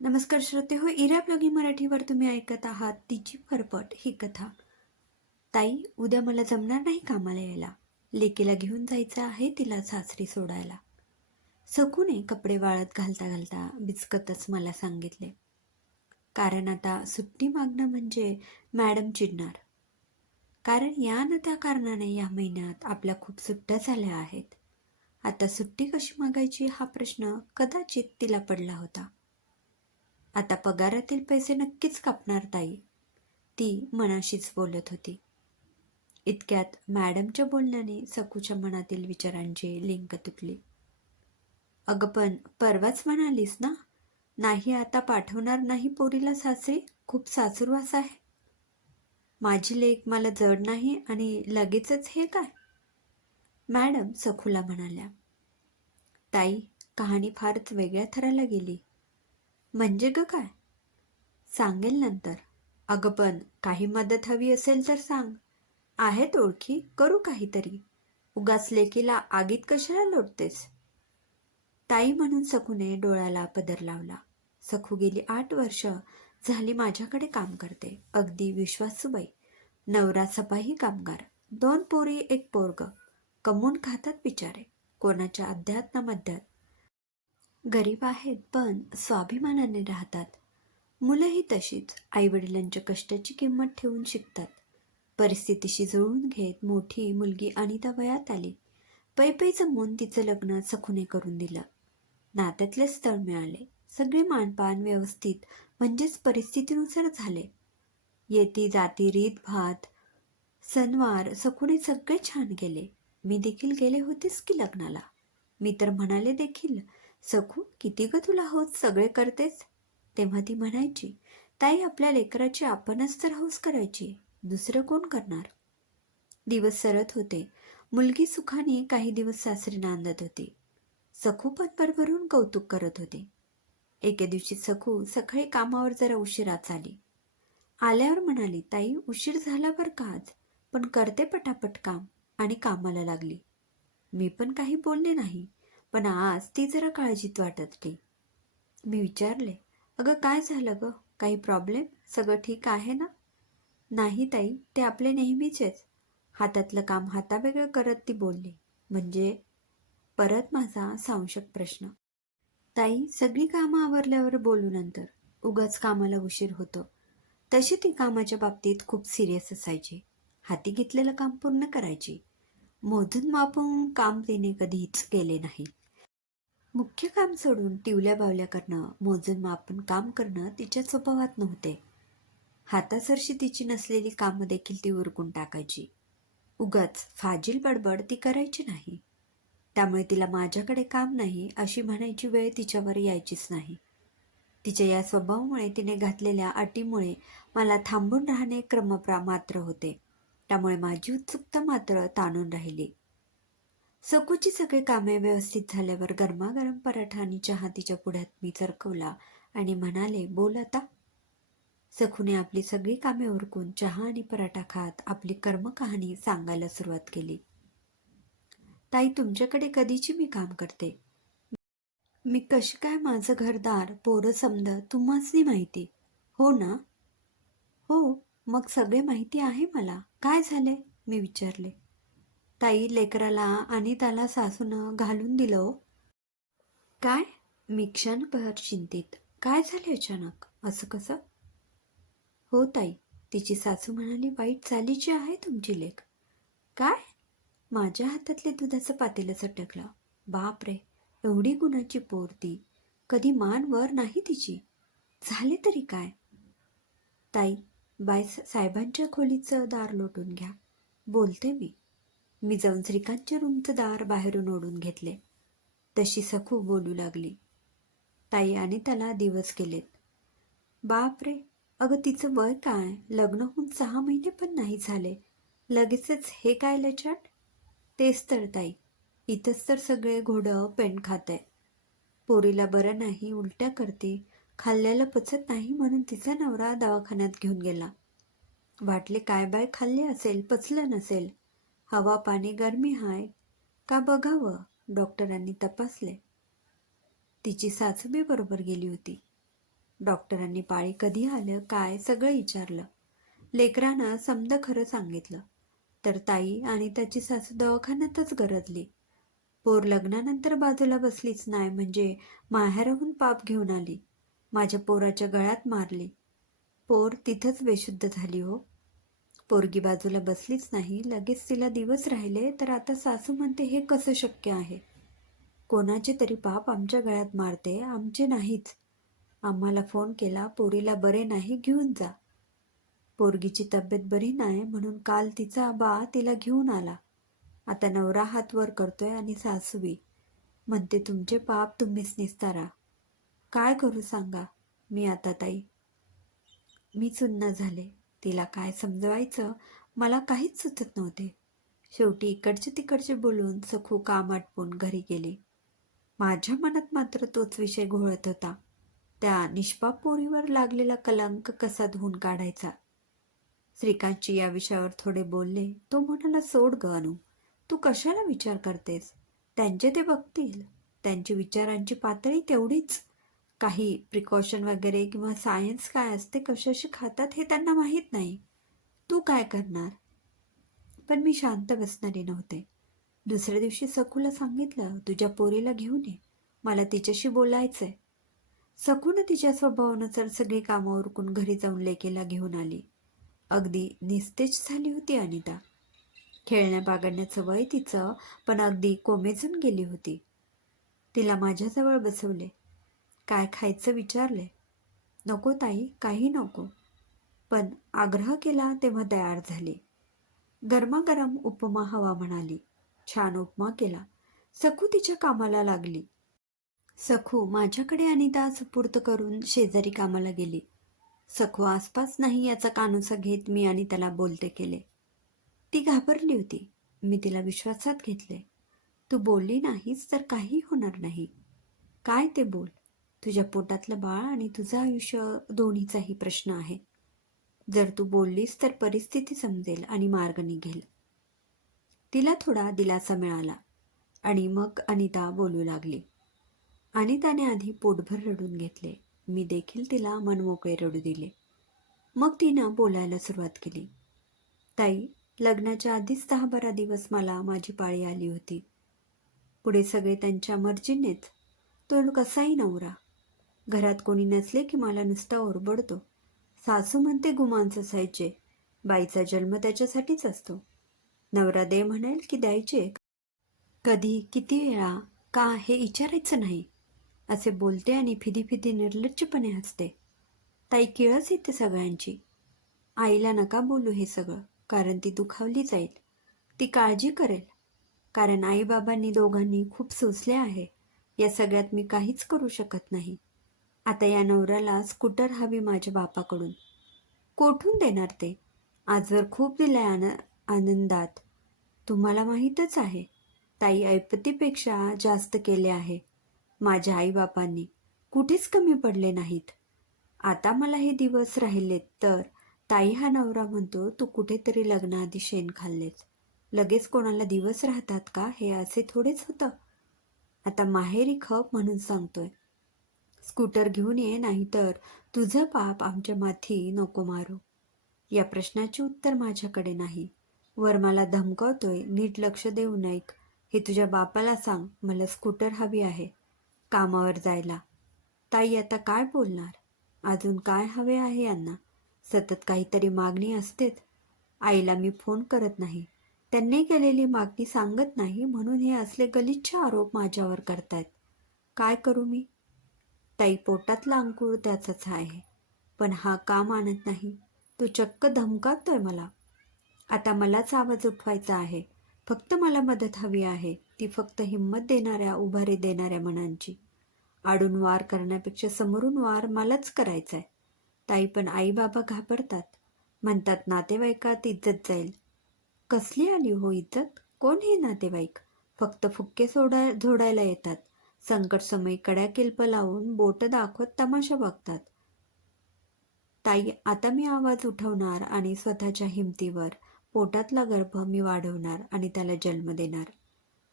नमस्कार श्रोते हो, इरा ब्लॉगिंग मराठीवर तुम्ही ऐकत आहात तिची फरफट ही कथा. ताई, उद्या मला जमणार नाही कामाला यायला. लेकीला घेऊन जायचं आहे तिला सासरी सोडायला. सकूने कपडे वाळत घालता घालता बिचकतच मला सांगितले. कारण आता सुट्टी मागणं म्हणजे मॅडम चिडणार. कारण या न त्या कारणाने या महिन्यात आपल्या खूप सुट्ट्या झाल्या आहेत. आता सुट्टी कशी मागायची हा प्रश्न कदाचित तिला पडला होता. आता पगारातील पैसे नक्कीच कापणार ताई, ती मनाशीच बोलत होती. इतक्यात मॅडमच्या बोलण्याने सकूच्या मनातील विचारांची लिंक तुटली. अगं पण परवाच म्हणालीस ना, नाही आता पाठवणार नाही पोरीला सासरी, खूप सासूरवास आहे. माझी लेक मला जड नाही आणि लगेचच हे काय? मॅडम सखूला म्हणाल्या. ताई, कहाणी फारच वेगळ्या थराला गेली. म्हणजे ग काय? सांगेल नंतर. अगं पण काही मदत हवी असेल तर सांग. आहेत ओळखी, करू काहीतरी. उगाच लेकीला आगीत कशाला लोटतेस? ताई म्हणून सकूने डोळ्याला पदर लावला. सखू गेली 8 वर्ष झाली माझ्याकडे काम करते. अगदी विश्वासूबाई. नवरा सफाई कामगार. 2 पोरी 1 पोरग. कमवून खातात बिचारे. कोणाच्या अध्यात ना मध्यात. गरीब आहेत पण स्वाभिमानाने राहतात. मुलंही तशीच आईवडिलांच्या कष्टाची किंमत ठेवून शिकतात. परिस्थितीशी जुळवून घेत मोठी मुलगी अनिता वयात आली. पै जमवून तिचं लग्न सखूने करून दिलं. नात्यातले स्थळ मिळाले. सगळे मानपान व्यवस्थित म्हणजेच परिस्थितीनुसार झाले. येती जाती रीत भात सणवार सखूने सगळे छान केले. मी देखील गेले होतेच की लग्नाला. मी तर म्हणाले देखील, सखू किती ग तुला हौस, सगळे करतेस. तेव्हा ती म्हणायची, ताई आपल्या लेकराची आपणच तर हौस करायची, दुसरं कोण करणार. दिवस सरत होते. मुलगी सुखाने काही दिवस सासरी नांदत होती. सखू पण भरभरून कौतुक करत होते. एके दिवशी सखू सकाळी कामावर जरा उशिराच आली. आल्यावर म्हणाली, ताई उशीर झाला बरं का आज, पण करते पटापट काम, आणि कामाला लागली. मी पण काही बोलले नाही, पण आज ती जरा काळजीत वाटतली. मी विचारले, अगं काय झालं ग, काही प्रॉब्लेम, सगळं ठीक आहे ना? नाही ताई, ते आपले नेहमीचेच. हातातलं काम हातावेगळं करत ती बोलली. म्हणजे? परत माझा सांशक प्रश्न. ताई सगळी कामं आवरल्यावर बोलू नंतर, उगाच कामाला उशीर होतो. तशी ती कामाच्या बाबतीत खूप सिरियस असायची. हाती घेतलेलं काम पूर्ण करायची. मोजून मापून काम तिने कधीच केले नाही. मुख्य काम सोडून टिवल्या बावल्या करणं, मोजून मापून काम करणं तिच्या स्वभावात नव्हते. हातासरशी तिची नसलेली कामं देखील ती उरकून टाकायची. उगाच फाजील बडबड ती करायची नाही. त्यामुळे तिला माझ्याकडे काम नाही अशी म्हणायची वेळ तिच्यावर यायचीच नाही. तिच्या या स्वभावामुळे तिने घातलेल्या अटीमुळे मला थांबून राहणे क्रमप्रामात्र होते. त्यामुळे माझी उत्सुकता मात्र ताणून राहिली. सकूची सगळी कामे व्यवस्थित झाल्यावर गरमागरम पराठा आणि चहा तिच्या पुढ्यात मी चरकवला आणि म्हणाले, बोल आता. सखूने आपली सगळी कामे उरकून चहा आणि पराठा खात आपली कर्मकहाणी सांगायला सुरुवात केली. ताई तुमच्याकडे कधीची मी काम करते. मी कशी काय माझं घरदार पोरं समद तुम्हासनी माहिती, हो ना? हो, मग सगळे माहिती आहे मला. काय झाले? मी विचारले. ताई लेकराला आणि त्याला सासूनं घालून दिलं हो. काय? मी क्षणभर चिंतित. काय झाले अचानक? असं कसं? हो ताई, तिची सासू म्हणाली, वाईट चालीची आहे तुमची लेक. काय? माझ्या हातातले दुधाचं पातेलं सटकलं. बाप रे, एवढी गुणाची पोर ती, कधी मान वर नाही तिची. झाले तरी काय? ताई, बाय साहेबांच्या खोलीचं दार लोटून घ्या, बोलते मी. मी जाऊन श्रीकांतच्या रूमचं दार बाहेरून ओढून घेतले. तशी सखू बोलू लागली. ताई आणि त्याला दिवस गेलेत. बाप रे, अगं तिचं वय काय? लग्न होऊन 6 महिने पण नाही झाले, लगेचच हे काय लचाट? तेच तर ताई, इथंच तर सगळे घोडं पेंड खात आहे. पोरीला बरं नाही, उलट्या करते, खाल्ल्याला पचत नाही म्हणून तिचा नवरा दवाखान्यात घेऊन गेला. वाटले काय बाय खाल्ले असेल, पचलं नसेल. हवा पाणी गरमी हाय का बघावं, डॉक्टरांनी तपासले. तिची सासूबाई बरोबर गेली होती. डॉक्टरांनी पाळी कधी आलं काय सगळं विचारलं. लेकरानं समद खरं सांगितलं. तर ताई आणि त्याची सासू दवाखान्यातच गरजली. पोर लग्नानंतर बाजूला बसलीच नाही म्हणजे माहेरहून पाप घेऊन आली. माझ्या पोराच्या गळ्यात मारली. पोर तिथंच बेशुद्ध झाली हो. पोरगी बाजूला बसलीच नाही. लगेच तिला दिवस राहिले तर आता सासू म्हणते हे कसं शक्य आहे. कोणाचे तरी पाप आमच्या गळ्यात मारते, आमचे नाहीच. आम्हाला फोन केला, पोरीला बरे नाही, घेऊन जा. पोरगीची तब्येत बरी नाही म्हणून काल तिचा बा तिला घेऊन आला. आता नवरा हात वर करतोय आणि सासूबी म्हणते तुमचे पाप तुम्हीच निस्तारा. काय करू सांगा मी आता ताई. मी चुन्न झाले. तिला काय समजवायचं मला काहीच सुचत नव्हते. शेवटी इकडचे तिकडचे बोलून सखू काम आटपून घरी गेली. माझ्या मनात मात्र तोच विषय घोळत होता. त्या निष्पाप पोरीवर लागलेला कलंक कसा धुवून काढायचा. श्रीकांतची या विषयावर थोडे बोलले. तो म्हणाला सोड ग अनु, तू कशाला विचार करतेस. त्यांचे ते बघतील. त्यांची विचारांची पातळी तेवढीच. काही प्रिकॉशन वगैरे किंवा सायन्स काय असते, कशाशी खातात हे त्यांना माहीत नाही. तू काय करणार. पण मी शांत बसणारी नव्हते. दुसऱ्या दिवशी सखूला सांगितलं तुझ्या पोरीला घेऊन ये, मला तिच्याशी बोलायचंय. सखून तिच्या स्वभावानुसार सगळी कामं उरकून घरी जाऊन लेकीला घेऊन आली. अगदी निस्तेज झाली होती अनिता. खेळण्या बागडण्याचं वय तिचं पण अगदी कोमेजून गेली होती. तिला माझ्याजवळ बसवले. काय खायचं विचारले. नको ताई, काही नको. पण आग्रह केला तेव्हा तयार झाली. गरमागरम उपमा हवा म्हणाली. छान उपमा केला. सखू तिच्या कामाला लागली. सखू माझ्याकडे अनिता सुपूर्त करून शेजारी कामाला गेली. सखू आसपास नाही याचा कानोसा घेत मी आणि त्याला बोलते केले. ती घाबरली होती. मी तिला विश्वासात घेतले. तू बोलली नाहीस तर काही होणार नाही. काय ते बोल. तुझ्या पोटातलं बाळ आणि तुझं आयुष्य दोन्हीचाही प्रश्न आहे. जर तू बोललीस तर परिस्थिती समजेल आणि मार्ग निघेल. तिला थोडा दिलासा मिळाला आणि मग अनिता बोलू लागली. अनिताने आधी पोटभर रडून घेतले. मी देखील तिला मनमोकळे रडू दिले. मग तिनं बोलायला सुरुवात केली. ताई, लग्नाच्या आधीच 10-12 दिवस मला माझी पाळी आली होती. पुढे सगळे त्यांच्या मर्जीनेच. तो कसाही नवरा. घरात कोणी नसले की मला नुसता ओरबडतो. सासू म्हणते गुमांस असायचे. बाईचा जन्म त्याच्यासाठीच असतो. नवरा दे म्हणेल की द्यायचे. कधी, किती वेळा, का हे विचारायचं नाही असे बोलते आणि फिदी निर्लज्जपणे हसते. ताई किळस येते सगळ्यांची. आईला नका बोलू हे सगळं, कारण ती दुखावली जाईल. ती काळजी करेल. कारण आईबाबांनी दोघांनी खूप सोसले आहे. या सगळ्यात मी काहीच करू शकत नाही. आता या नवऱ्याला स्कूटर हवी माझ्या बापाकडून. कोठून देणार ते. आजवर खूप दिलाय आनंदात. तुम्हाला माहीतच आहे. ताई ऐपतीपेक्षा जास्त केले आहे. माझ्या आईबापांनी कुठेच कमी पडले नाहीत. आता मला हे दिवस राहिलेत तर ताई हा नवरा म्हणतो तू कुठेतरी लग्नाआधी शेण खाल्लेस. लगेच कोणाला दिवस राहतात का, हे असे थोडेच होतं. आता माहेरी खप म्हणून सांगतोय. स्कूटर घेऊन ये, नाहीतर तुझं पाप आमच्या माथी नको मारू. या प्रश्नाचे उत्तर माझ्याकडे नाही. वर मला धमकावतोय. नीट लक्ष देऊन ऐक. हे तुझ्या बापाला सांग. मला स्कूटर हवी आहे कामावर जायला. ताई आता काय बोलणार. अजून काय हवे आहे यांना. सतत काहीतरी मागणी असतेच. आईला मी फोन करत नाही. त्यांनी केलेली मागणी सांगत नाही म्हणून हे असले गलिच्छ आरोप माझ्यावर करतायत. काय करू मी. ताई पोटातला अंकुर त्याचाच आहे. पण हा का मानत नाही. तो चक्क धमकावतोय मला. आता मलाच आवाज उठवायचा आहे. फक्त मला मदत हवी आहे. ती फक्त हिंमत देणाऱ्या, उभारी देणाऱ्या मनांची. आडून वार करण्यापेक्षा समोरून वार मलाच करायचाय. ताई पण आई बाबा घाबरतात. म्हणतात नातेवाईकात इज्जत जाईल. कसली आली हो इज्जत. कोण हे नातेवाईक. फक्त फुक्के झोडायला येतात. संकट समय कड्या किल्प लावून बोट दाखवत तमाशा बघतात. ताई आता मी आवाज उठवणार आणि स्वतःच्या हिमतीवर पोटातला गर्भ मी वाढवणार आणि त्याला जन्म देणार.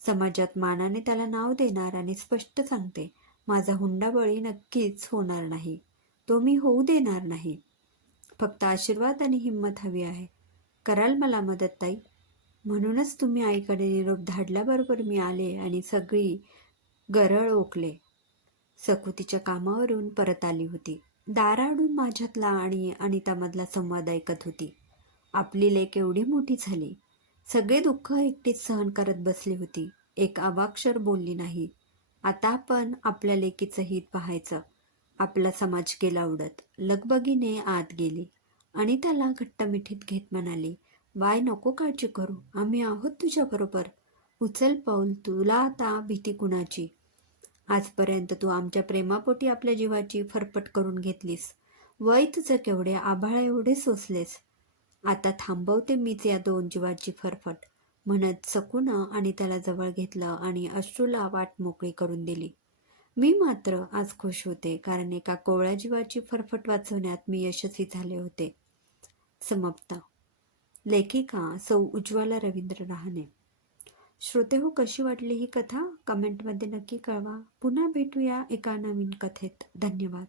समाजात मानाने त्याला नाव देणार आणि स्पष्ट सांगते माझा हुंडाबळी नक्कीच होणार नाही. तो मी होऊ देणार नाही. फक्त आशीर्वाद आणि हिंमत हवी आहे. कराल मला मदत ताई? म्हणूनच तुम्ही आईकडे निरोप धाडल्याबरोबर मी आले आणि सगळी गरळ ओकले. सकू तिच्या कामावरून परत आली होती. दाराआडून माझ्यातला आणि अनितामधला संवाद ऐकत होती. आपली लेक एवढी मोठी झाली. सगळे दुःख एकटीच सहन करत बसली होती. एक अवाक्षर बोलली नाही. आता आपण आपल्या लेकीचं हित पाहायचं. आपला समाज गेला उडत. लगबगीने आत गेली आणि त्याला घट्ट मिठीत घेत म्हणाली, वाय नको काळजी करू, आम्ही आहोत तुझ्याबरोबर. उचल पाऊल, तुला आता भीती कुणाची? आजपर्यंत तू आमच्या प्रेमापोटी आपल्या जीवाची फरफट करून घेतलीस. वय तुझं केवढे, आभाळा एवढे सोसलेस. आता थांबवते मीच या दोन जीवाची फरफट, म्हणत सकूनं आणि त्याला जवळ घेतलं आणि अश्रूला वाट मोकळी करून दिली. मी मात्र आज खुश होते, कारण एका कोवळ्या जीवाची फरफट वाचवण्यात मी यशस्वी झाले होते. समाप्त. लेखिका सौ उज्ज्वला रवींद्र रहाणे. श्रोते हो, कशी वाटली ही कथा कमेंटमध्ये नक्की कळवा. पुन्हा भेटूया एका नवीन कथेत. धन्यवाद.